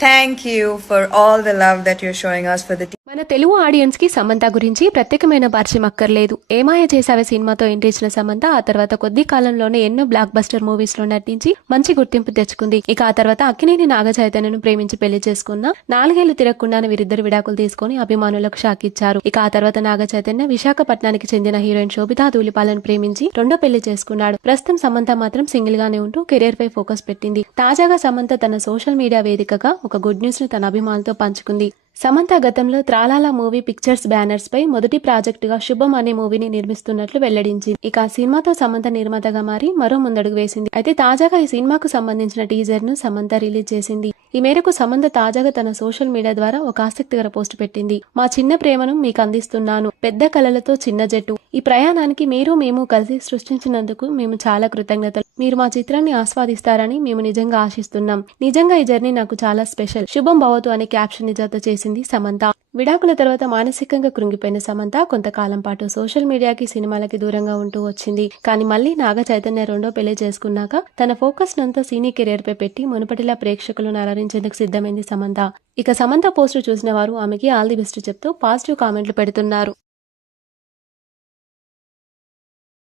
Thank you for all the love that you're showing us for the team. మన Telugu audience కి సమంత గురించి ప్రత్యేకమైన పరిచయం అక్కర్లేదు. ఏమాయ చేసావే సినిమాతో ఎంట్రీ ఇచ్చిన సమంత ఆ తర్వాత కొద్ది కాలంలోనే ఎన్నో బ్లాక్ బస్టర్ మూవీస్ లో నటించి మంచి గుర్తింపు తెచ్చుకుంది. ఇక ఆ తర్వాత అక్కినేని నాగ చైతన్యను ప్రేమించి పెళ్లి చేసుకున్న 4 ఏళ్లు తిరగకుండానే వీరిద్దరు విడాకులు తీసుకుని అభిమానులకు షాక్ ఇచ్చారు. ఇక ఆ తర్వాత నాగ చైతన్య విశాఖపట్నానికి చెందిన హీరోయిన్ శోభితా ధూళిపాలను ప్రేమించి రెండో పెళ్లి చేసుకున్నాడు. ప్రస్తుతం సమంత మాత్రం సింగిల్ గానే ఉంటూ కెరీర్ పై ఫోకస్ పెట్టింది. తాజాగా సమంత తన సోషల్ మీడియా వేదికగా ఒక గుడ్ న్యూస్ ను తన అభిమానులతో పంచుకుంది. సమంత గతంలో త్రాలాల మూవీ పిక్చర్స్ బ్యానర్స్ పై మొదటి ప్రాజెక్టుగా శుభం అనే మూవీని నిర్మిస్తున్నట్లు వెల్లడించింది. ఇక ఆ సినిమాతో సమంత నిర్మాతగా మారి మరో ముందడుగు వేసింది. అయితే తాజాగా ఈ సినిమాకు సంబంధించిన టీజర్ ను సమంత రిలీజ్ చేసింది. ఈ మేరకు సమంత తాజాగా తన సోషల్ మీడియా ద్వారా ఒక ఆసక్తికర పోస్ట్ పెట్టింది. మా చిన్న ప్రేమను మీకు అందిస్తున్నాను, పెద్ద కలలతో చిన్న జట్టు. ఈ ప్రయాణానికి మీరు మేము కలిసి సృష్టించినందుకు మేము చాలా కృతజ్ఞతలు. మీరు మా చిత్రాన్ని ఆస్వాదిస్తారని మేము నిజంగా ఆశిస్తున్నాం. నిజంగా ఈ జర్నీ నాకు చాలా స్పెషల్. శుభం భవతు అనే క్యాప్షన్ ని జత చేసింది సమంత. విడాకుల తర్వాత మానసికంగా కృంగిపోయిన సమంత కొంతకాలం పాటు సోషల్ మీడియాకి సినిమాలకి దూరంగా ఉంటూ వచ్చింది. కానీ మళ్లీ నాగ చైతన్య రెండో పెళ్లి చేసుకున్నాక తన ఫోకస్ నంతా సినీ కెరీర్ పై పెట్టి మునుపటిలా ప్రేక్షకులను అలరించేందుకు సిద్ధమైంది సమంత. ఇక సమంత పోస్టు చూసిన వారు ఆమెకి ఆల్ ది బెస్ట్ చెప్తూ పాజిటివ్ కామెంట్లు పెడుతున్నారు.